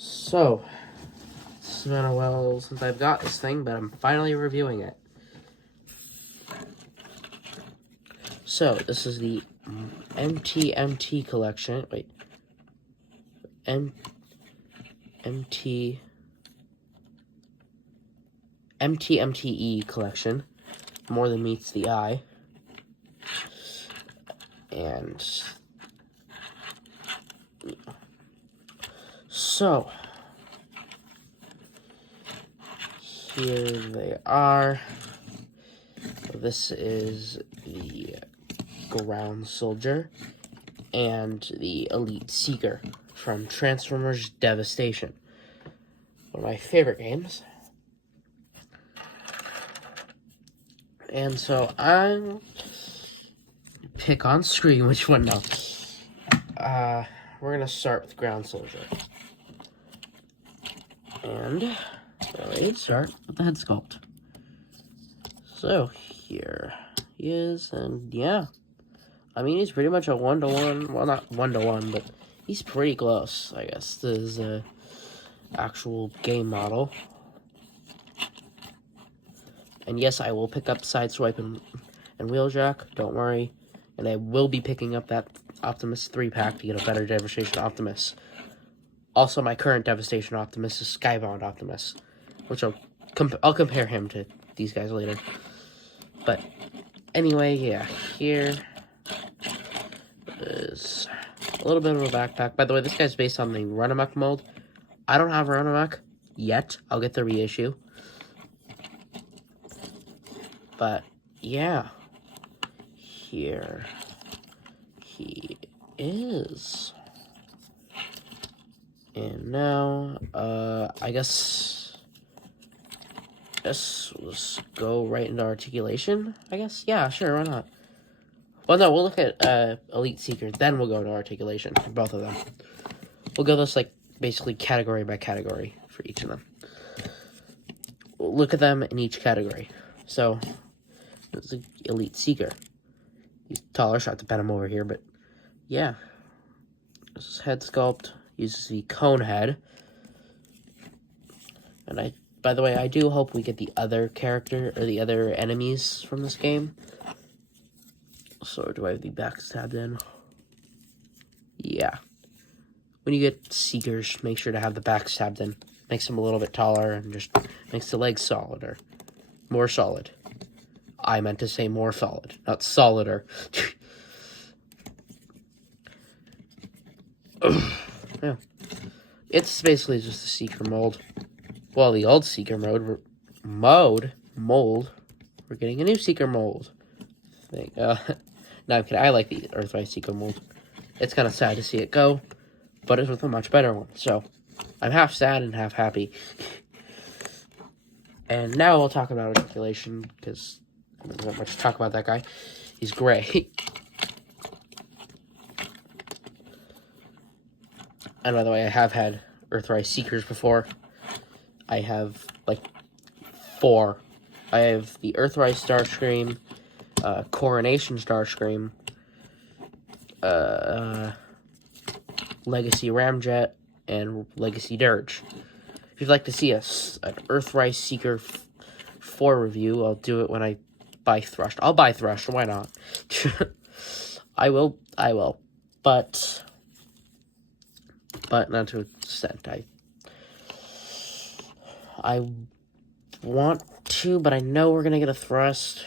So, it's been a while since I've got this thing, but I'm finally reviewing it. So, this is the MTMT collection. Wait. MTMTE collection. More Than Meets the Eye. And so, here they are. This is the Ground Soldier and the Elite Seeker from Transformers Devastation. One of my favorite games. And so I'm pick on screen which one now. We're gonna start with Ground Soldier. And let's start with the head sculpt. So here he is, and yeah. I mean, he's pretty much a one-to-one. Well, not one-to-one, but he's pretty close, I guess, to his actual game model. And yes, I will pick up Sideswipe and Wheeljack, don't worry. And I will be picking up that Optimus 3-pack to get a better Devastation Optimus. Also, my current Devastation Optimus is Skybound Optimus, which I'll compare him to these guys later. But anyway, yeah, here is a little bit of a backpack. By the way, this guy's based on the Run-Amok mold. I don't have Run-Amok yet. I'll get the reissue. But yeah, here he is. And now, I guess let's go right into articulation, I guess. Yeah, sure, why not? Well, no, we'll look at Elite Seeker, then we'll go to articulation for both of them. We'll go this, like, basically category by category for each of them. We'll look at them in each category. So, it's the Elite Seeker. He's taller, so I have to bend him over here, but yeah. This is head sculpt. Uses the cone head. And by the way, I do hope we get the other character, or the other enemies from this game. So, do I have the backstabbed in? Yeah. When you get Seekers, make sure to have the backstabbed in. Makes them a little bit taller, and just makes the legs solider. More solid. I meant to say more solid, not solider. Yeah. It's basically just a Seeker mold. Well, the old Seeker mold. We're getting a new Seeker mold thing. No, I'm kidding. I like the Earthrise Seeker mold. It's kind of sad to see it go, but it's with a much better one. So, I'm half sad and half happy. And now we'll talk about articulation, because there's not much to talk about that guy. He's great. And by the way, I have had Earthrise Seekers before. I have, like, 4. I have the Earthrise Starscream, Coronation Starscream, Legacy Ramjet, and Legacy Dirge. If you'd like to see an Earthrise Seeker 4 review, I'll do it when I buy Thrust. I'll buy Thrust, why not? I will. But not to an extent. I want to, but I know we're gonna get a Thrust.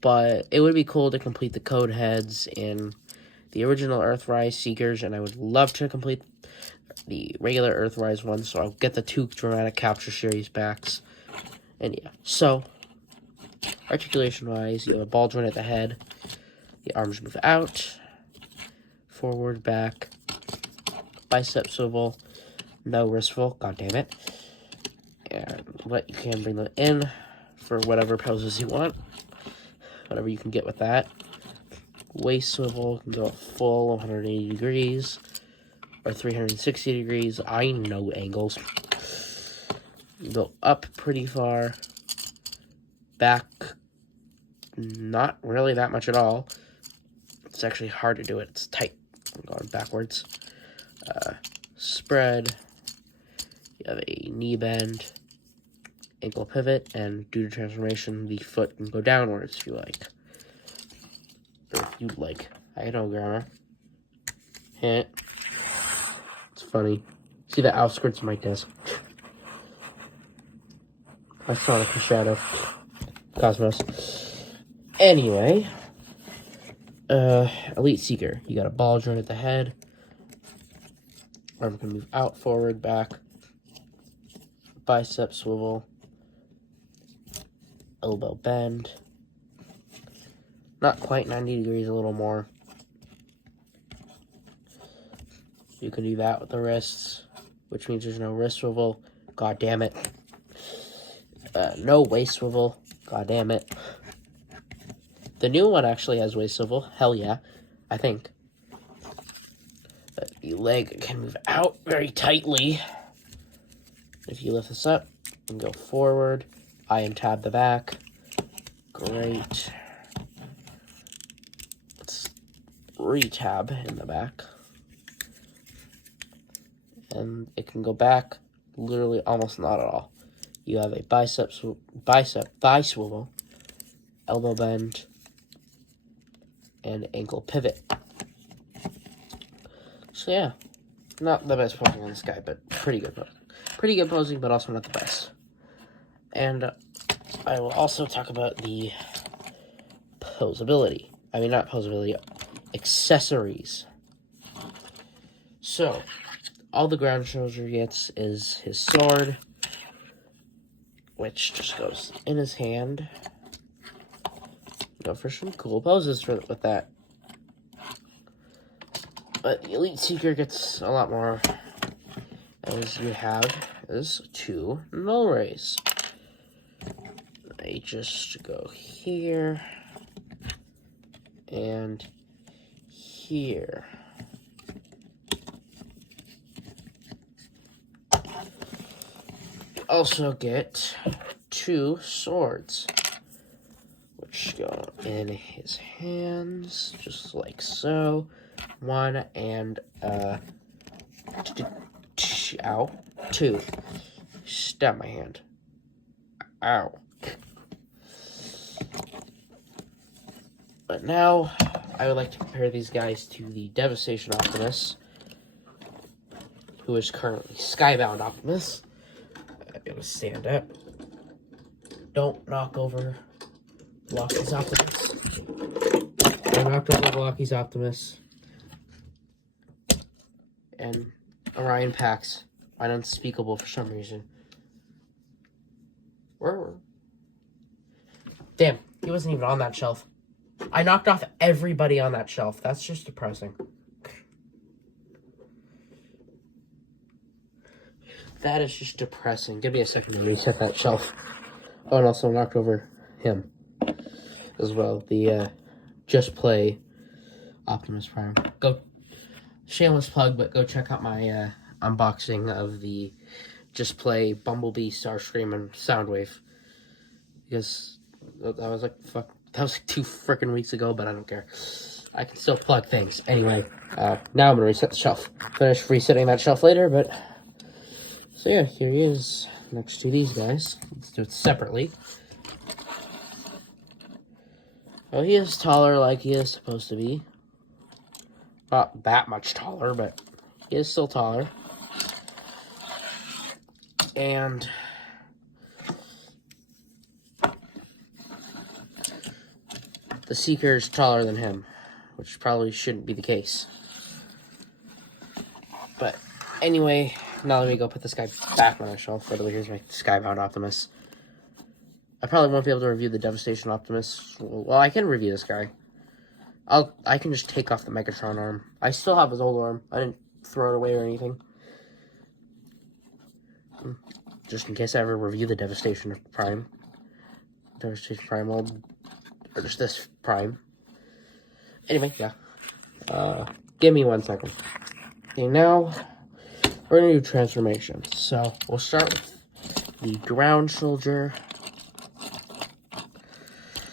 But it would be cool to complete the code heads in the original Earthrise Seekers, and I would love to complete the regular Earthrise ones, so I'll get the 2 Dramatic Capture Series backs. And yeah, so articulation-wise, you have a ball joint at the head, the arms move out, forward, back, bicep swivel, no wrist swivel, god damn it, and you can bring them in for whatever poses you want, whatever you can get with that. Waist swivel can go full 180 degrees, or 360 degrees, I know angles. Go up pretty far, back, not really that much at all. It's actually hard to do it, it's tight. I'm going backwards. Spread, You have a knee bend, ankle pivot, and due to transformation, the foot can go downwards if you like. Or if you'd like. I know, grammar. Hint. It's funny. See the outskirts of my desk. My Sonic Shadow. Cosmos. Anyway. Elite Seeker. You got a ball joint at the head. Arm can move out, forward, back. Bicep swivel. Elbow bend. Not quite 90 degrees, a little more. You can do that with the wrists, which means there's no wrist swivel. God damn it. No waist swivel. God damn it. The new one actually has waist swivel. Hell yeah. I think. The leg can move out very tightly. If you lift this up and go forward, I and tab the back. Great. Let's re-tab in the back. And it can go back literally almost not at all. You have a thigh swivel, elbow bend, and ankle pivot. So yeah, not the best posing on this guy, but pretty good posing. Pretty good posing, but also not the best. And I will also talk about the posability. I mean, not posability, accessories. So, all the ground soldier gets is his sword, which just goes in his hand. Go for some cool poses with that. But the Elite Seeker gets a lot more, as you have is 2 null rays. They just go here and here. You also get 2 swords, which go in his hands, just like so. 1 and, ow, 2. Stab my hand. Ow. But now, I would like to compare these guys to the Devastation Optimus, who is currently Skybound Optimus. I'm gonna stand up. Don't knock over Locky's Optimus. I knocked over Locky's Optimus. And Orion Pax, unspeakable for some reason. Where? Damn, he wasn't even on that shelf. I knocked off everybody on that shelf. That's just depressing. That is just depressing. Give me a second to reset that shelf. Oh, and also knocked over him as well. The Just Play Optimus Prime. Go. Shameless plug, but go check out my unboxing of the Just Play Bumblebee, Starscream, and Soundwave. Because that was like, fuck, that was like 2 freaking weeks ago, but I don't care. I can still plug things. Anyway, now I'm going to reset the shelf. Finish resetting that shelf later, but... So yeah, here he is next to these guys. Let's do it separately. Oh, he is taller like he is supposed to be. Not that much taller, but he is still taller. And the Seeker is taller than him, which probably shouldn't be the case. But anyway, now let me go put this guy back on the shelf. By the way, here's my Skybound Optimus. I probably won't be able to review the Devastation Optimus. Well, I can review this guy. I can just take off the Megatron arm. I still have his old arm. I didn't throw it away or anything. Just in case I ever review the Devastation Prime. Devastation Prime old, or just this Prime. Anyway, yeah. Give me 1 second. Okay, now we're gonna do transformations. So we'll start with the ground soldier.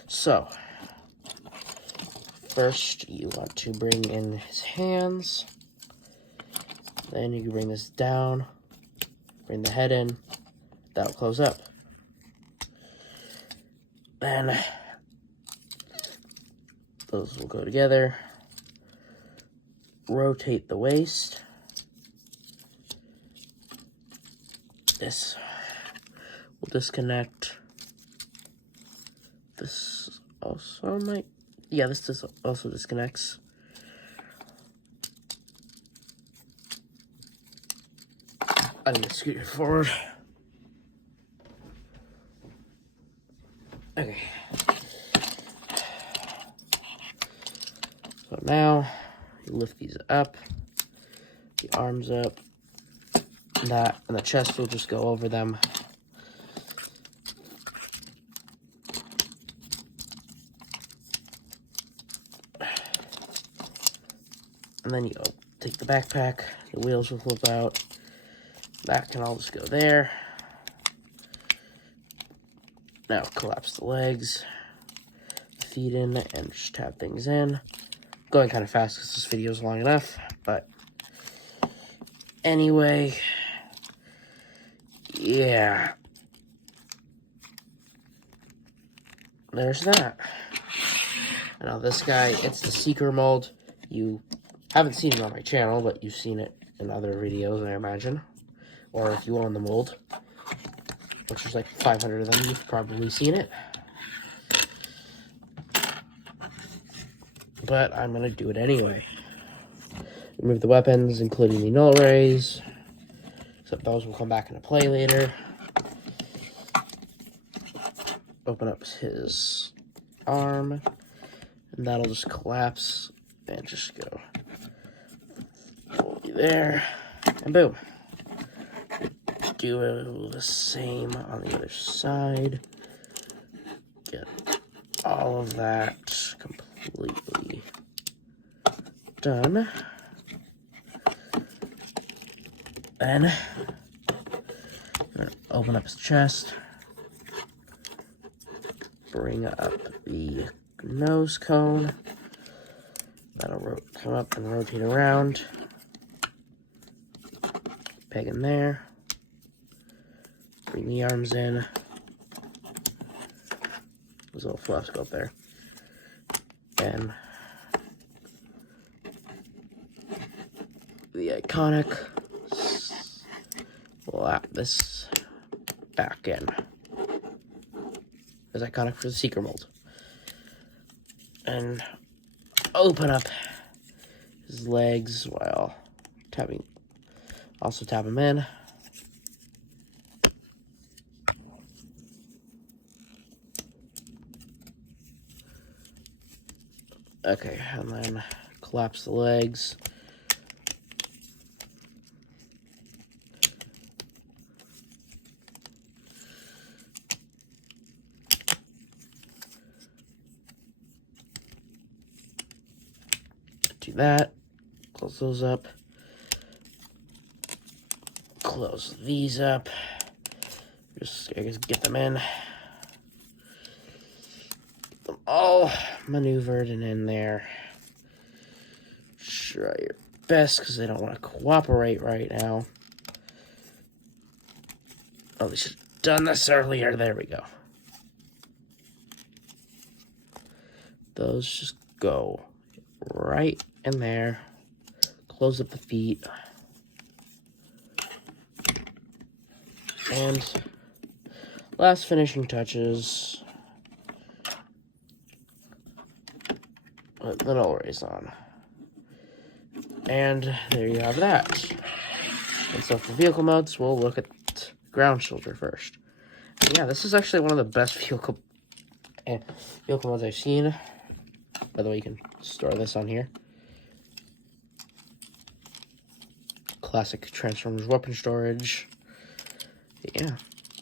So first, you want to bring in his hands. Then you can bring this down. Bring the head in. That'll close up. Then those will go together. Rotate the waist. This will disconnect. This also might, yeah, this also disconnects. I need to scoot it forward. Okay. So now you lift these up, the arms up, that, and the chest will just go over them. And then you take the backpack, the wheels will flip out. That can all just go there. Now collapse the legs, feet in, and just tab things in. Going kind of fast because this video is long enough, but anyway, yeah. There's that. Now this guy, it's the Seeker mold. You haven't seen it on my channel, but you've seen it in other videos, I imagine. Or if you own the mold, which is like 500 of them, you've probably seen it. But I'm going to do it anyway. Remove the weapons, including the null rays. Except those will come back into play later. Open up his arm. And that'll just collapse. And just go fully there. And boom. Do the same on the other side. Get all of that completely done. Then open up his chest. Bring up the nose cone. That'll come up and rotate around. Peg in there. Bring the arms in. Those little flaps go up there. And the iconic slap this back in. It's iconic for the Seeker mold. And open up his legs while tapping. Also tap him in. Okay, and then collapse the legs. Do that. Close those up. Close these up. Just, I guess, get them in. Get them all maneuvered and in there. Try your best because they don't want to cooperate right now. Oh, they should have done this earlier. There we go. Those just go right in there. Close up the feet. And last finishing touches. Put the null rays on. And there you have that. And so for vehicle modes, we'll look at ground shoulder first. And yeah, this is actually one of the best vehicle modes I've seen. By the way, you can store this on here. Classic Transformers weapon storage. Yeah,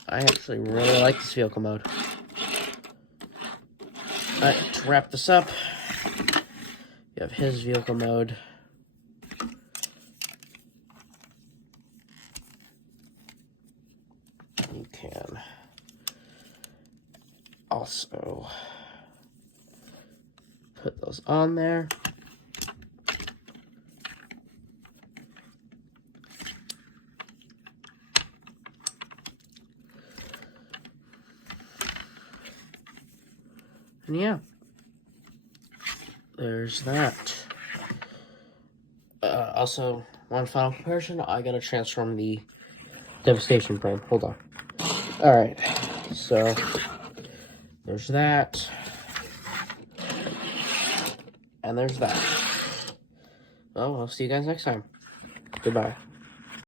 I actually really like this vehicle mode. Alright, to wrap this up, you have his vehicle mode. You can also put those on there. And yeah, there's that. Also, one final comparison, I gotta transform the Devastation frame. Hold on. Alright, so there's that. And there's that. Well, I'll see you guys next time. Goodbye.